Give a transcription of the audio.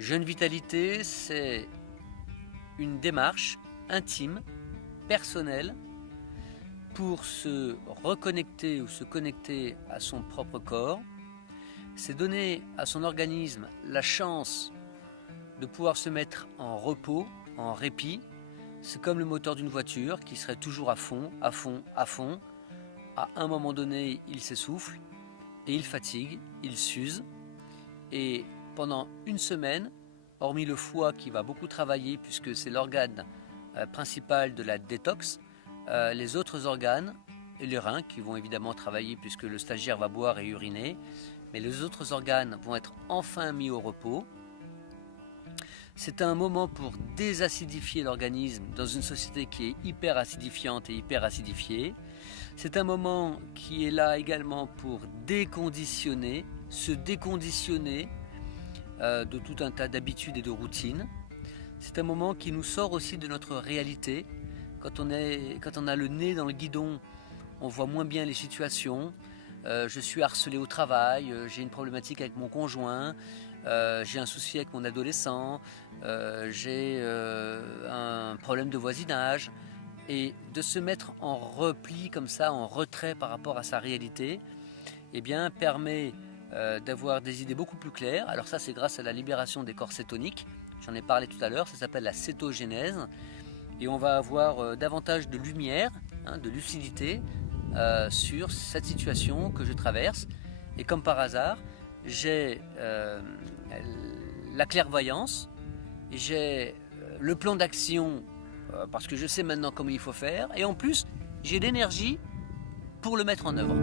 Jeune Vitalité, c'est une démarche intime, personnelle, pour se reconnecter ou se connecter à son propre corps. C'est donner à son organisme la chance de pouvoir se mettre en repos, en répit. C'est comme le moteur d'une voiture qui serait toujours à fond, à fond, à fond. À un moment donné, il s'essouffle et il fatigue, il s'use. Et pendant une semaine, hormis le foie qui va beaucoup travailler puisque c'est l'organe principal de la détox, les autres organes et les reins qui vont évidemment travailler puisque le stagiaire va boire et uriner, mais les autres organes vont être enfin mis au repos. C'est un moment pour désacidifier l'organisme dans une société qui est hyper acidifiante et hyper acidifiée. C'est un moment qui est là également pour déconditionner, se déconditionner de tout un tas d'habitudes et de routines. C'est un moment qui nous sort aussi de notre réalité. Quand on a le nez dans le guidon, on voit moins bien les situations. Je suis harcelé au travail, j'ai une problématique avec mon conjoint, j'ai un souci avec mon adolescent, j'ai un problème de voisinage. Et de se mettre en repli comme ça, en retrait par rapport à sa réalité, eh bien, permet d'avoir des idées beaucoup plus claires. Alors ça, c'est grâce à la libération des corps cétoniques. J'en ai parlé tout à l'heure, ça s'appelle la cétogénèse. Et on va avoir davantage de lumière, de lucidité sur cette situation que je traverse. Et comme par hasard, j'ai la clairvoyance, j'ai le plan d'action parce que je sais maintenant comment il faut faire. Et en plus, j'ai l'énergie pour le mettre en œuvre.